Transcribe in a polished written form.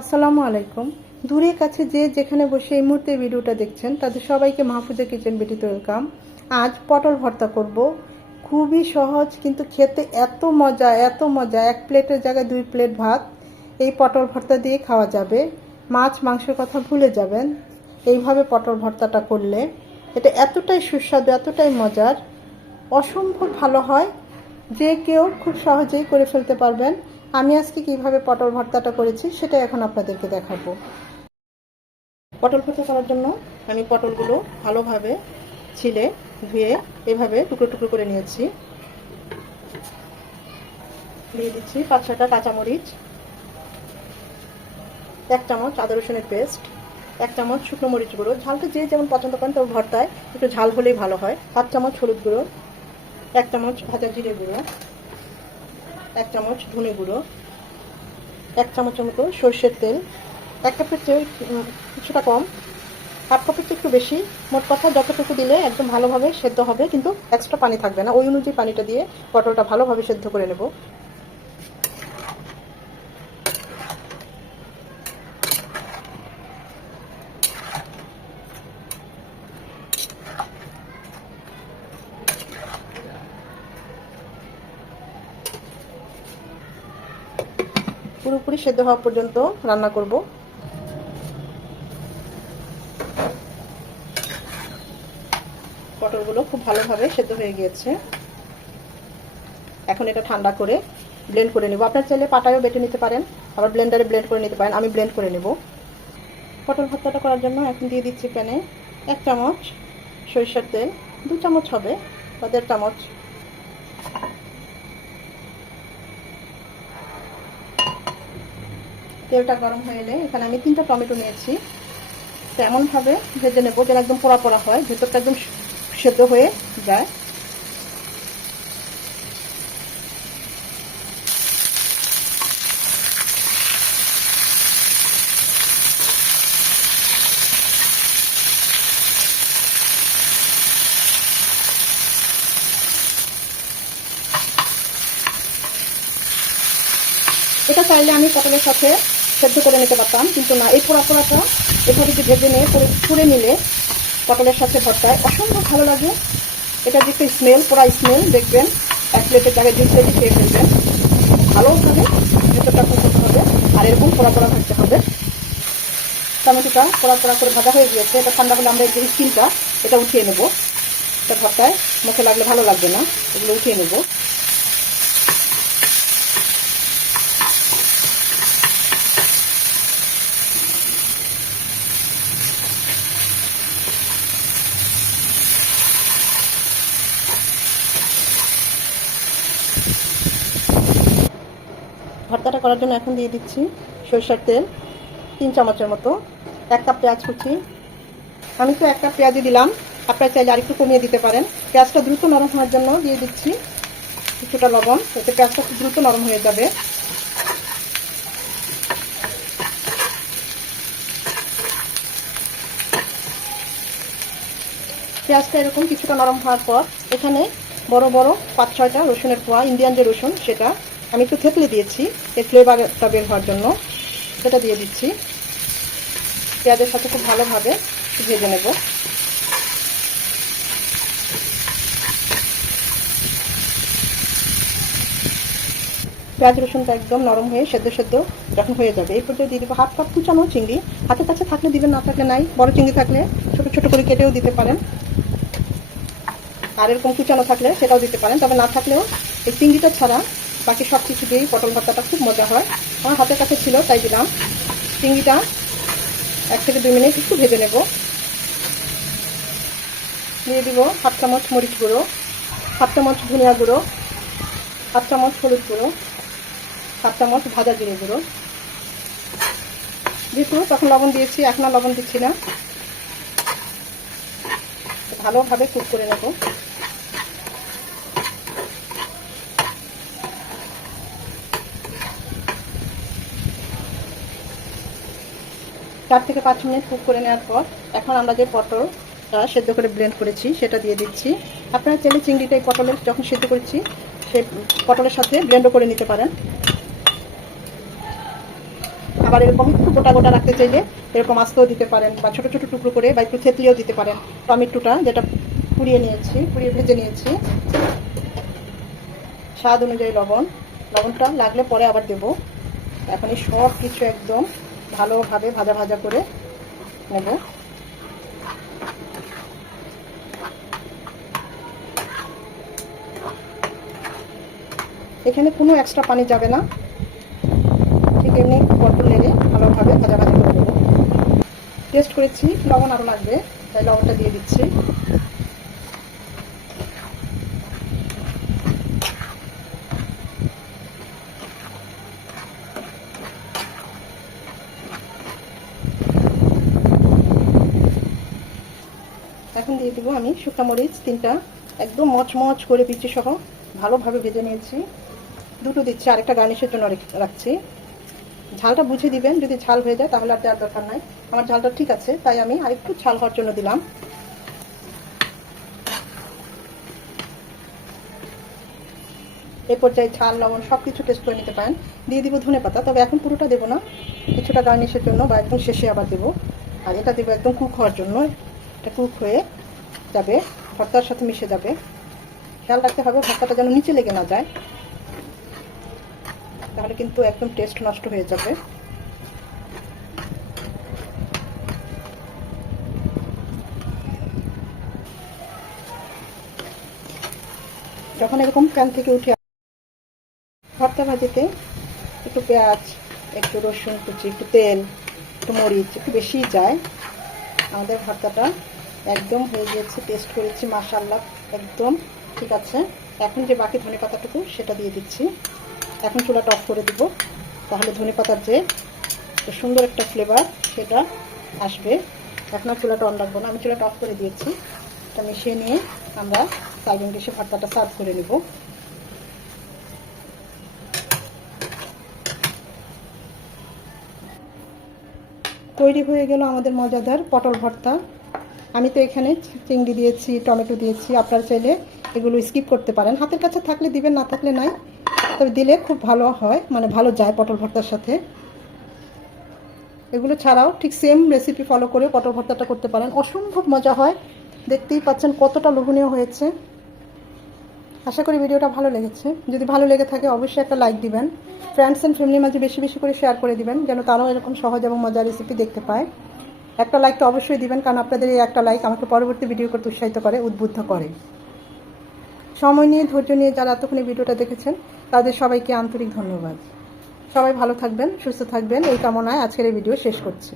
আসসালামু আলাইকুম। দূরে কাছে যে যেখানে বসে এই মুহূর্তে ভিডিওটা দেখছেন তাদের সবাইকে মাহফুজা কিচেন বিডিতে ওয়েলকাম। আজ পটল ভর্তা করব। খুবই সহজ কিন্তু খেতে এত মজা এত মজা, এক প্লেটের জায়গায় 2 প্লেট ভাত এই পটল ভর্তা দিয়ে খাওয়া যাবে। মাছ মাংসের কথা ভুলে যাবেন এইভাবে পটল ভর্তাটা করলে। এটা এতটাই সুস্বাদু এতটাই মজার, অসম্ভব ভালো হয়, যে কেউ খুব সহজেই করে ফেলতে পারবেন। আমি আজকে কিভাবে পটল ভর্তাটা করেছি সেটা এখন আপনাদেরকে দেখাবো। পটল ভর্তা করার জন্য আমি পটলগুলো ভালোভাবে ছিলে ধুয়ে এভাবে টুকরো টুকরো করে নিয়েছি। দিয়ে দিচ্ছি 5-6টা কাঁচামরিচ, 1 চামচ আদা রসুনের পেস্ট, 1 চামচ শুকনো মরিচ গুঁড়ো, ঝালটা যে যেমন পছন্দ করেন তবে ভর্তায় একটু ঝাল হলেই ভালো হয়, 1/2 চামচ হলুদ গুঁড়ো, 1 চামচ ভাজা জিরে গুঁড়ো, 1 চামচ ধনে গুঁড়ো, 1 চামচের মতো সরষের তেল, 1 কাপের চেয়ে কিছুটা কম, 1/2 কাপের চেয়ে একটু বেশি। মোট কথা যতটুকু দিলে একদম ভালোভাবে সেদ্ধ হবে, কিন্তু এক্সট্রা পানি থাকবে না। ওই অনুযায়ী পানিটা দিয়ে পটলটা ভালোভাবে সেদ্ধ করে নেব। পুরোপুরি সেদ্ধ হওয়া পর্যন্ত রান্না করব। পটলগুলো খুব ভালোভাবে সেদ্ধ হয়ে গিয়েছে। এখন এটা ঠান্ডা করে ব্লেন্ড করে নেব। আপনারা চাইলে পাটায়ও বেটে নিতে পারেন, আবার ব্লেন্ডারে ব্লেন্ড করে নিতে পারেন। আমি ব্লেন্ড করে নেব। পটল ভর্তাটা করার জন্য এখন দিয়ে দিচ্ছি প্যানে 1 চামচ সরিষার তেল, 2 চামচ হবে বা 1.5 চামচ। তেলটা গরম হয়ে এলে এখানে আমি 3টা টমেটো নিয়েছি। তো এমনভাবে ভেজে নেব যেন একদম পোড়া পোড়া হয়, ভেতরটা একদম সেদ্ধ হয়ে যায়। এটা চাইলে আমি পটলের সাথে সেদ্ধ করে নিতে পারতাম, কিন্তু না, এই পোড়া পোড়াটা এভাবে যে ভেজে নিয়ে পুড়ে নিলে পটলের সাথে ভর্তায় অসম্ভব ভালো লাগে। এটা যে একটা স্মেল, পোড়া স্মেল, দেখবেন 1 প্লেটের জায়গায় 2 প্লেটই খেয়ে ফেলবেন। ভালোভাবে ভেতরটা করতে হবে আর এরকম পোড়া পোড়া ভাজতে হবে। টমেটোটা পোড়া পোড়া করে ভাজা হয়ে গিয়েছে। এটা ঠান্ডা হলে আমরা যে স্কিনটা এটা উঠিয়ে নেব। এটা ভর্তায় মুখে লাগলে ভালো লাগবে না, এগুলো উঠিয়ে নেব। ভর্তাটা করার জন্য এখন দিয়ে দিচ্ছি সরিষার তেল 3 চামচের মতো, 1 কাপ পেঁয়াজ কুচি। আমি তো 1 কাপ পেঁয়াজই দিলাম, আপনারা চাইলে আরেকটু কমিয়ে দিতে পারেন। পেঁয়াজটা দ্রুত নরম হওয়ার জন্য দিয়ে দিচ্ছি কিছুটা লবণ, এতে পেঁয়াজটা খুব দ্রুত নরম হয়ে যাবে। পেঁয়াজটা এরকম কিছুটা নরম হওয়ার পর এখানে বড় বড় 5-6টা রসুনের কোয়া, ইন্ডিয়ান যে রসুন সেটা আমি একটু থেতলে দিয়েছি এর ফ্লেভারটা বের হওয়ার জন্য, সেটা দিয়ে দিচ্ছি। পেঁয়াজের সাথে খুব ভালোভাবে ভেজে নেব। পেঁয়াজ রসুনটা একদম নরম হয়ে সেদ্ধ সেদ্ধ যখন হয়ে যাবে এই পর্যায়ে দিয়ে দেবো 1/2 কাপ কুচানো চিংড়ি। হাতের কাছে থাকলে দিবেন, না থাকলে নাই। বড় চিংড়ি থাকলে ছোট ছোট করে কেটেও দিতে পারেন, আর এরকম কুচানো থাকলে সেটাও দিতে পারেন। তবে না থাকলেও এই চিংড়িটা ছাড়া বাকি সব কিছু দিয়েই পটল ভর্তাটা খুব মজা হয়। আমার হাতের কাছে ছিল তাই দিলাম। চিংড়িটা 1 থেকে 2 মিনিট একটু ভেজে নেব। দিয়ে দিব 1/2 চামচ মরিচ গুঁড়ো, 1/2 চামচ ধনিয়া গুঁড়ো, 1/2 চামচ হলুদ গুঁড়ো, 1/2 চামচ ভাজা জিরে গুঁড়ো। যেহেতু তখন লবণ দিয়েছি, এখন আর লবণ দিচ্ছি না। ভালোভাবে কুক করে নেব। 4 থেকে 5 মিনিট কুক করে নেওয়ার পর এখন আমরা যে পটলটা সেদ্ধ করে ব্লেন্ড করেছি সেটা দিয়ে দিচ্ছি। আপনারা চাইলে চিংড়িটা এই পটলের যখন সেদ্ধ করেছি সেই পটলের সাথে ব্লেন্ডও করে নিতে পারেন। আবার আবার এরকম একটু গোটা গোটা রাখতে চাইলে এরকম আস্তেও দিতে পারেন, বা ছোটো ছোটো টুকরো করে বা একটু থেতলিও দিতে পারেন। টমেটোটা যেটা পুড়িয়ে ভেজে নিয়েছি, স্বাদ অনুযায়ী লবণটা লাগলে পরে আবার দেবো। এখন এই সব কিছু একদম ভালোভাবে ভাজা ভাজা করে নেব। এখানে কোনো এক্সট্রা পানি যাবে না, ঠিক এমনি পটল নেড়ে ভালোভাবে ভাজা ভাজা করে দেবো। টেস্ট করেছি, লবণ আরও লাগবে, তাই লবণটা দিয়ে দিচ্ছি। এখন দিয়ে দিব আমি শুকনো মরিচ 3টা, একদম মচমচ করে বিচি সহ ভালোভাবে ভেজে নিয়েছি। 2টো দিচ্ছি, আরেকটা গার্নিশের জন্য রাখছি। ঝালটা বুঝে দিবেন, যদি ঝাল হয়ে যায় তাহলে আর দেওয়ার দরকার নাই। আমার ঝালটা ঠিক আছে, তাই আমি আরেকটু ঝাল হওয়ার জন্য দিলাম। এই পর্যায়ে ঝাল লবণ সব কিছু টেস্ট করে নিতে পারেন। দিয়ে দিব ধনেপাতা, তবে এখন পুরোটা দেবো না, কিছুটা গার্নিশের জন্য বা একদম শেষে আবার দেবো। আর এটা দেবো একদম কুক হওয়ার জন্য, এটা কুক হয়ে যাবে, ভর্তার সাথে মিশে যাবে। খেয়াল রাখতে হবে ভর্তাটা যেন নিচে লেগে না যায়, তাহলে কিন্তু একদম টেস্ট নষ্ট হয়ে যাবে। যখন এরকম প্যান থেকে উঠে ভর্তা ভাজিতে একটু পেঁয়াজ, একটু রসুন কুচি, একটু তেল, একটু মরিচ একটু বেশি যায়। আমাদের ভর্তাটা একদম হয়ে গিয়েছে, টেস্ট করেছি, মাশাআল্লাহ একদম ঠিক আছে। এখন যে বাকি ধনেপাতাটুকু সেটা দিয়ে দিচ্ছি। এখন চুলাটা অফ করে দিব, তাহলে ধনেপাতার যে সুন্দর একটা ফ্লেভার সেটা আসবে। এখন আর চুলাটা অন রাখবো না, আমি চুলাটা অফ করে দিয়েছি। এটা মিশিয়ে নিয়ে আমরা সার্ভিং ডিশে ভর্তাটা সার্ভ করে নেব। তৈরি হয়ে গেল আমাদের মজাদার পটল ভর্তা। আমি তো এখানে চিংড়ি দিয়েছি, টমেটো দিয়েছি, আপনারা চাইলে এগুলো স্কিপ করতে পারেন, হাতের কাছে থাকলে দিবেন, না থাকলে নাই, তবে দিলে খুব ভালো হয়, মানে ভালো যায় পটল ভর্তার সাথে। এগুলো ছাড়াও ঠিক সেম রেসিপি ফলো করে পটল ভর্তাটা করতে পারেন, অসম্ভব মজা হয়। দেখতেই পাচ্ছেন কতটা লোভনীয় হয়েছে। আশা করি ভিডিওটা ভালো লেগেছে। যদি ভালো লেগে থাকে অবশ্যই একটা লাইক দিবেন, ফ্রেন্ডস অ্যান্ড ফ্যামিলির মাঝে বেশি বেশি করে শেয়ার করে দিবেন, যেন তারাও এরকম সহজ এবং মজার রেসিপি দেখতে পায়। একটা লাইক তো অবশ্যই দিবেন, কারণ আপনাদের এই একটা লাইক আমাকে পরবর্তী ভিডিও করতে উৎসাহিত করে, উদ্বুদ্ধ করে। সময় নিয়ে ধৈর্য নিয়ে যারা এতক্ষণ ভিডিওটা দেখেছেন তাদের সবাইকে আন্তরিক ধন্যবাদ। সবাই ভালো থাকবেন, সুস্থ থাকবেন, এই কামনায় আজকের এই ভিডিও শেষ করছি।